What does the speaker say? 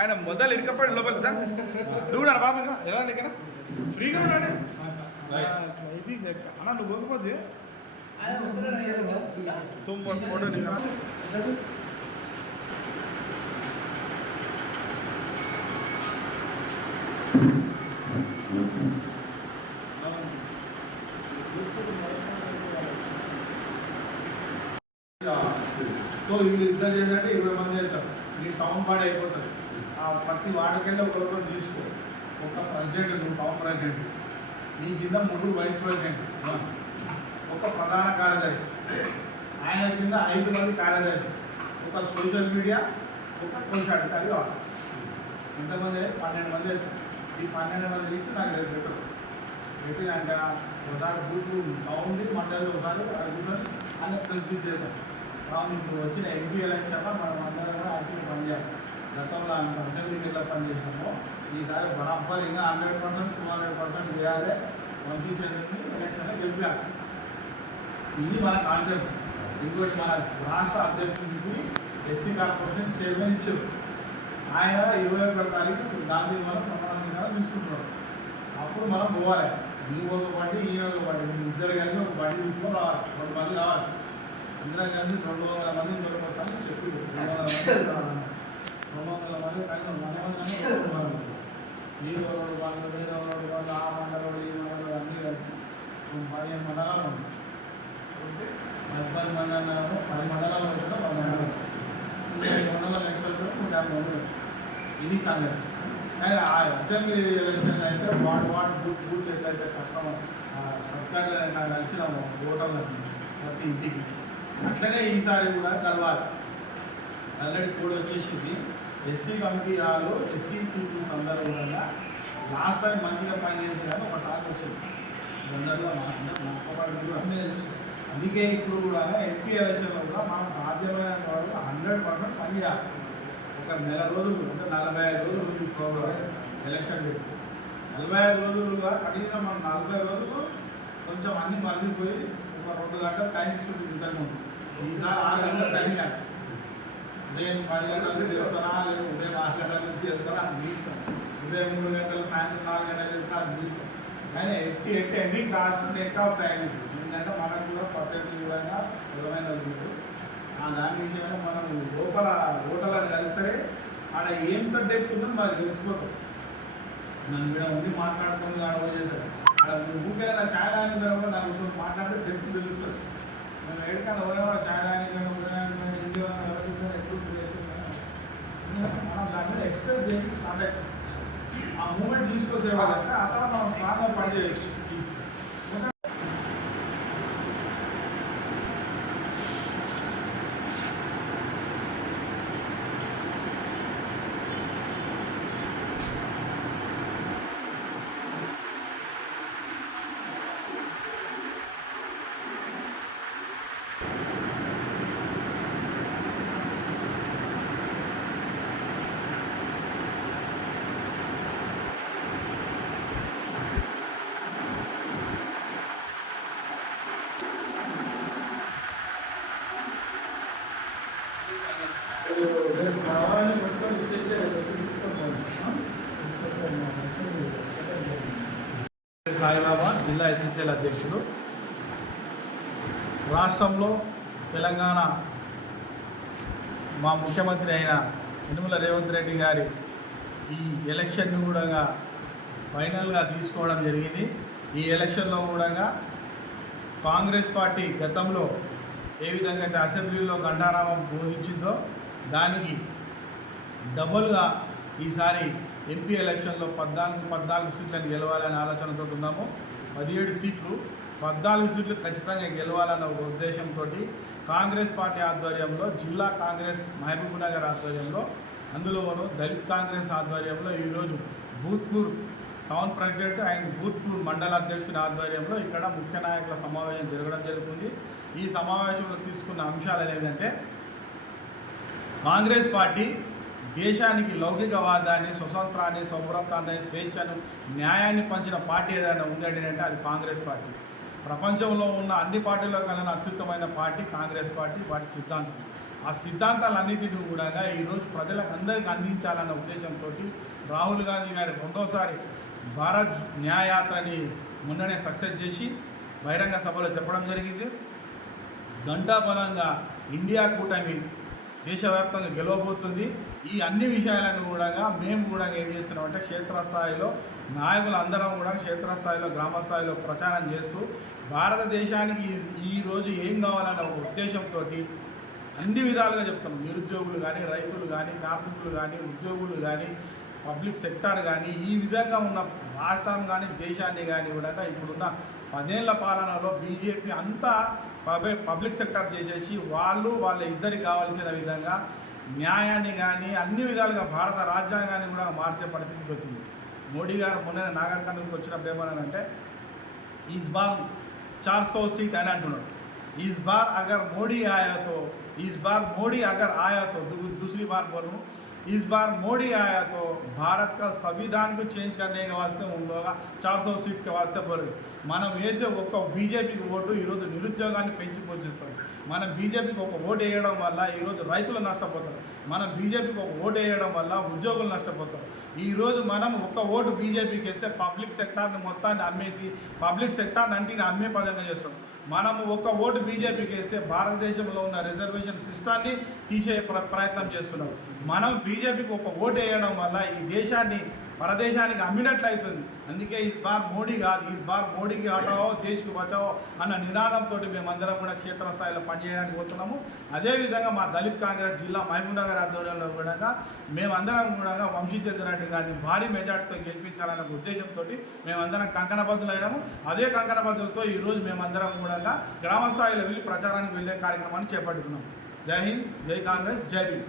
ఆయన మొదలు ఇరకపోయి లోపలికి నువ్వు కూడా బాబు ఎలా నీకైనా ఫ్రీగా ఉన్నాడు ఇది అన్న నువ్వు పోకపోతే ఫోటో వీళ్ళు ఇద్దరు చేసేటంటే 20 మంది వెళ్తారు. నీ టౌన్ బాడీ అయిపోతుంది. ఆ ప్రతి వాడికెళ్ళి ఒకరికొకరు తీసుకో. ఒక ప్రెసిడెంట్, నువ్వు టౌన్ ప్రెసిడెంట్, నీ కింద 3 వైస్ ప్రెసిడెంట్, ఒక ప్రధాన కార్యదర్శి, ఆయన కింద 5 మంది కార్యదర్శి, ఒక సోషల్ మీడియా, ఒక కోశాధికారి కావాలి. ఇంతమంది 12 మంది వెళ్తారు. ఈ 12 మంది ఇచ్చి నాకు పెట్టరు. పెట్టినాక ఒకసారి గ్రూప్ టౌన్ది మండలి ఒకసారి కూర్చొని అన్నీ ప్రెసిడెంట్ చేస్తాం. కావున ఇప్పుడు వచ్చిన ఎంపీ ఎలక్షన్లో మనం అందరం కూడా యాక్టివ్ పనిచేయాలి. గతంలో అసెంబ్లీకి ఎలా పనిచేసినామో ఈసారి బరాబర్ ఇంకా 100%, 200% చేయాలి. పంపించేందుకు ఎలక్షన్లో గెలిపాలి. ఇది మన కాన్సెప్ట్. ఇంకోటి మన రాష్ట్ర అధ్యక్షుడికి ఎస్సీ కార్పొరేషన్ చైర్మన్ ఇచ్చారు. ఆయన 21 తారీఖు గాంధీ మనం ప్రమాణం తీసుకుంటున్నాం. అప్పుడు మనం పోవాలి. నువ్వు ఒక బండి, ఈయన ఒక బండి, ఇద్దరు కలిసి ఒక బండి తీసుకొని రావాలి. 2 మంది కావాలి. ఇందిరా గాంధీ 200 మంది దొరకొస్తాను చెప్పి 200 మంది కనీసం 100 మంది మీరు 2 వాళ్ళు, మీరు 2 వాళ్ళు, ఆ మండలం, ఈ మండలం అన్నీ కలిసి 15 మండలాలు ఉన్నాయి. 10 మండలాలు, 10 మండలాలు వచ్చినా 100 మండలం, 2 మండలం ఎక్స్పెక్ట్ 150 మంది. ఇది సంగతి. కానీ ఆ అసెంబ్లీ ఎలక్షన్ అయితే వాడు బూత్ అయితే కష్టం. సర్కారు నాకు కలిసిన ఓటర్లు ప్రతి ఇంటికి అట్లనే ఈసారి కూడా కలవాలి. ఆల్రెడీ కోడ్ వచ్చేసింది. SC committee hall SC people సందర్భంగా లాస్ట్ టైం మంచిగా పనిచేసేదని ఒక టాక్ వచ్చింది అందరిలో. అందుకే ఇప్పుడు కూడా ఎంపీ ఎలక్షన్లో కూడా మనం సాధ్యమైన వాళ్ళు 100% పనిచేయాలి. ఒక నెల రోజులు అంటే 45 రోజులు ఉంది ప్రోగ్రామ్ ఎలక్షన్ డేట్. 45 రోజులుగా కనీసం మనం 40 రోజులు కొంచెం అన్నీ మరిచిపోయి ఒక 2 గంటలు టైం ఇస్తుంది. ఇంతకు ముందు ఈసారి 6 గంటలు టైం కాదు. ఉదయం 10 గంటలకు చేస్తారా, లేదు ఉదయం 6 గంటలకు చేస్తారా మీస్తాం, ఉదయం 3 గంటలు, సాయంత్రం 4 గంటలు చేస్తారా మీస్తాం. కానీ ఎండింగ్ కావాల్సింటే ఎక్కువ టైం ఉంటుంది. ఎందుకంటే మనకు కూడా పద్ధతి విధంగా విధమైన ఉంటుంది. దాని విషయంలో మనం లోపల ఓటర్లను కలిస్తే ఆడ ఎంత డెప్త్ ఉందో మనకు తెలిసిపోతుంది. నన్ను ఇక్కడ ఉండి మాట్లాడుతుంది ఆడపోయేది అక్కడ ఊరికే నా ఛాయ్ రాని నాకు మాట్లాడితే డెప్త్ తెలుస్తుంది. మేము ఏడుకన్నా ఎవరైనా ఛాయ్ రాని హిందీ మనం దాని మీద ఎక్సర్సైజ్ చేసి కాంటాక్ట్ ఆ మూమెంట్ తీసుకొచ్చే వాళ్ళంటే అక్కడ మనం స్ట్రాంగ్గా పనిచేయచ్చు. సాయిబాబా జిల్లా ఎస్సీసీఎల్ అధ్యక్షుడు. రాష్ట్రంలో తెలంగాణ మా ముఖ్యమంత్రి అయిన యనుమల రేవంత్ రెడ్డి గారి ఈ ఎలక్షన్ని కూడా ఫైనల్గా తీసుకోవడం జరిగింది. ఈ ఎలక్షన్లో కూడా కాంగ్రెస్ పార్టీ గతంలో ఏ విధంగా అయితే అసెంబ్లీలో గంటారామం బోధించిందో దానికి డబుల్గా ఈసారి ఎంపీ ఎలక్షన్లో 14 సీట్లను గెలవాలనే ఆలోచనతో ఉన్నాము. 17 సీట్లు 14 సీట్లు ఖచ్చితంగా గెలవాలన్న ఒక ఉద్దేశంతో కాంగ్రెస్ పార్టీ ఆధ్వర్యంలో జిల్లా కాంగ్రెస్ మహబూబ్నగర్ ఆధ్వర్యంలో అందులోనూ దళిత్ కాంగ్రెస్ ఆధ్వర్యంలో ఈరోజు Bhoothpur town president and Bhoothpur మండల అధ్యక్షుని ఆధ్వర్యంలో ఇక్కడ ముఖ్య నాయకుల సమావేశం జరగడం జరుగుతుంది. ఈ సమావేశంలో తీసుకున్న అంశాలు ఏంటంటే కాంగ్రెస్ పార్టీ దేశానికి లౌకికవాదాన్ని, స్వతంత్రాన్ని, సౌభ్రతాన్ని, స్వేచ్ఛను, న్యాయాన్ని పంచిన పార్టీ ఏదైనా ఉందంటే అది కాంగ్రెస్ పార్టీ. ప్రపంచంలో ఉన్న అన్ని పార్టీల కన్నా అత్యుత్తమైన పార్టీ కాంగ్రెస్ పార్టీ. వాటి సిద్ధాంతం, ఆ సిద్ధాంతాలన్నింటినీ కూడా ఈరోజు ప్రజలకు అందరికీ అందించాలన్న ఉద్దేశంతో రాహుల్ గాంధీ గారి 2వసారి భారత్ న్యాయయాత్రని మొన్ననే సక్సెస్ చేసి బహిరంగ సభలో చెప్పడం జరిగింది. గంటాబలంగా ఇండియా కూటమి దేశవ్యాప్తంగా గెలవబోతుంది. ఈ అన్ని విషయాలను కూడా మేము కూడా ఏం చేస్తున్నామంటే క్షేత్రస్థాయిలో నాయకులందరం కూడా క్షేత్రస్థాయిలో గ్రామ స్థాయిలో ప్రచారం చేస్తూ భారతదేశానికి ఈరోజు ఏం కావాలన్న ఒక ఉద్దేశంతో అన్ని విధాలుగా చెప్తున్నాం. నిరుద్యోగులు కానీ, రైతులు కానీ, కార్మికులు కానీ, ఉద్యోగులు కానీ, పబ్లిక్ సెక్టార్ కానీ, ఈ విధంగా ఉన్న రాష్ట్రం కానీ దేశాన్ని కానీ కూడా ఇప్పుడున్న 10 ఏళ్ల పాలనలో బీజేపీ అంతా పబ్లిక్ సెక్టార్ చేసేసి వాళ్ళ ఇద్దరికి కావాల్సిన విధంగా న్యాయాన్ని కానీ అన్ని విధాలుగా భారత రాజ్యాంగాన్ని కూడా మార్చే పరిస్థితికి వచ్చింది. మోడీ గారు మొన్న నాగరికర్ణకు వచ్చినప్పుడు ఏమన్నానంటే ఈస్ బార్ 400 सीट అని అంటున్నాడు. इस बार अगर मोदी आया तो दूसरी बार बोलूँ, इस बार मोदी आया तो भारत का संविधान को चेंज करने के वास्ते उन लोग 400 सीट के वास्ते बोले మనం వేసే ఒక్క బీజేపీకి ఓటు ఈరోజు నిరుద్యోగాన్ని పెంచి పోషిస్తారు. మనం బీజేపీకి ఒక ఓటు వేయడం వల్ల ఈరోజు రైతులు నష్టపోతారు. మనం బీజేపీకి ఒక ఓటు వేయడం వల్ల ఉద్యోగులు నష్టపోతారు. ఈరోజు మనం ఒక్క ఓటు బీజేపీకి వేస్తే పబ్లిక్ సెక్టార్ని మొత్తాన్ని అమ్మేసి పబ్లిక్ సెక్టార్ని అంటే అమ్మే పదంగా చేస్తాం. మనము ఒక్క ఓటు బీజేపీకి వేస్తే భారతదేశంలో ఉన్న రిజర్వేషన్ సిస్టాన్ని తీసే ప్రయత్నం చేస్తున్నాం. మనం బీజేపీకి ఒక ఓటు వేయడం వల్ల ఈ దేశాన్ని పరదేశానికి అమ్మినట్లు అవుతుంది. అందుకే ఈ బార్ మోడీ కాదు, ఈ బార్ మోడీకి హటావో దేశ్కి బచావో అన్న నినాదంతో మేమందరం కూడా క్షేత్రస్థాయిలో పనిచేయడానికి పోతున్నాము. అదేవిధంగా మా దళిత్ కాంగ్రెస్ జిల్లా మహబూబ్నగర్ ఆధ్వర్యంలో కూడా మేమందరం కూడా వంశీచంద్రారెడ్డి గారిని భారీ మెజార్టీతో గెలిపించాలన్న ఉద్దేశంతో మేమందరం కంకణబద్దులైనాము. అదే కంకణబద్దులతో ఈరోజు మేమందరం కూడా గ్రామ స్థాయిలో వెళ్ళి ప్రచారానికి వెళ్ళే కార్యక్రమాన్ని చేపట్టుకున్నాము. జై హింద్, జై కాంగ్రెస్, జై భీమ్.